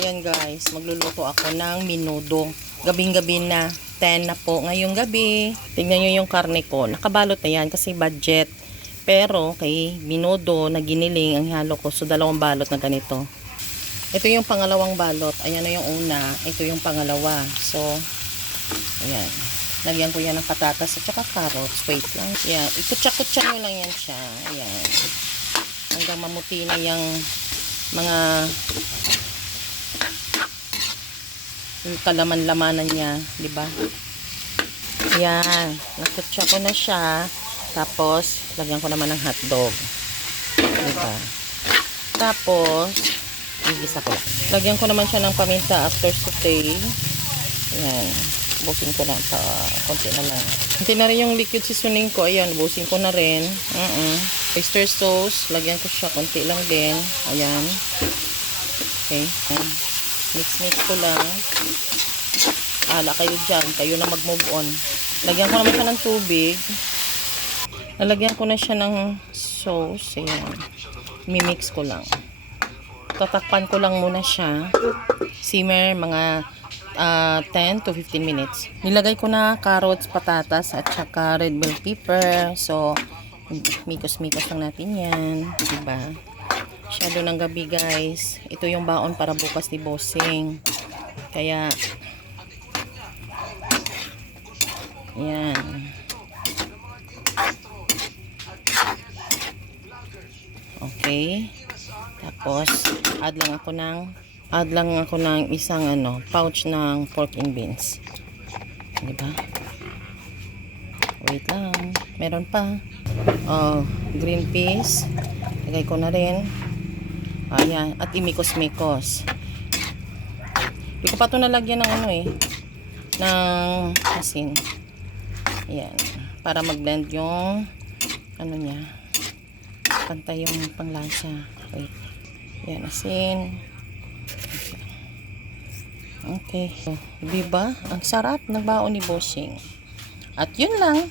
Ayan guys, magluluto ako ng menudo. Gabing-gabi na, 10 na po ngayong gabi. Tingnan nyo yung karne ko. Nakabalot na yan kasi budget. Pero kay menudo na giniling ang halo ko. So 2 balot na ganito. Ito yung pangalawang balot. Ayan na yung una. Ito yung pangalawa. So, ayan. Lagyan ko yan ng patatas at saka carrots. Wait lang. Ayan. Ikutsa-kutsa nyo lang yan siya. Ayan. Hanggang mamuti na yung mga yung kalaman-lamanan niya, di ba? Yan, nakutsa ko na siya. Tapos, lagyan ko naman ng hotdog. Di ba? Tapos, igisa ko. Lagyan ko naman siya ng paminta after saute. Yan, busin ko na pa konti na lang. Hindi na rin yung liquid seasoning ko. Ayan, busin ko na rin. Oyster sauce, lagyan ko siya konti lang din. Ayan. Okay. Mix ko lang. Ala kayo dyan. Kayo na mag-move on. Lagyan ko naman siya ng tubig. Lalagyan ko na siya ng sauce. Ayan. Mimix ko lang. Tatakpan ko lang muna siya. Simmer mga 10 to 15 minutes. Nilagay ko na carrots, patatas, at saka red bell pepper. So, mikos-mikos lang natin yan. Diba? Shadow ng gabi guys. Ito yung baon para bukas ni Bossing. Kaya yan. Okay. Tapos add lang ako ng isang pouch ng pork and beans. Diba? Wait lang. Meron pa. Green peas. Lagay ko na rin. Ayan. At imikos-mikos. Hindi ko pa ito nalagyan ng ng asin. Ayan. Para mag-blend yung niya. Pantay yung panglasa. Wait. Ayan. Asin. Okay. So, diba? Ang sarap ng baon ni Bossing. At yun lang.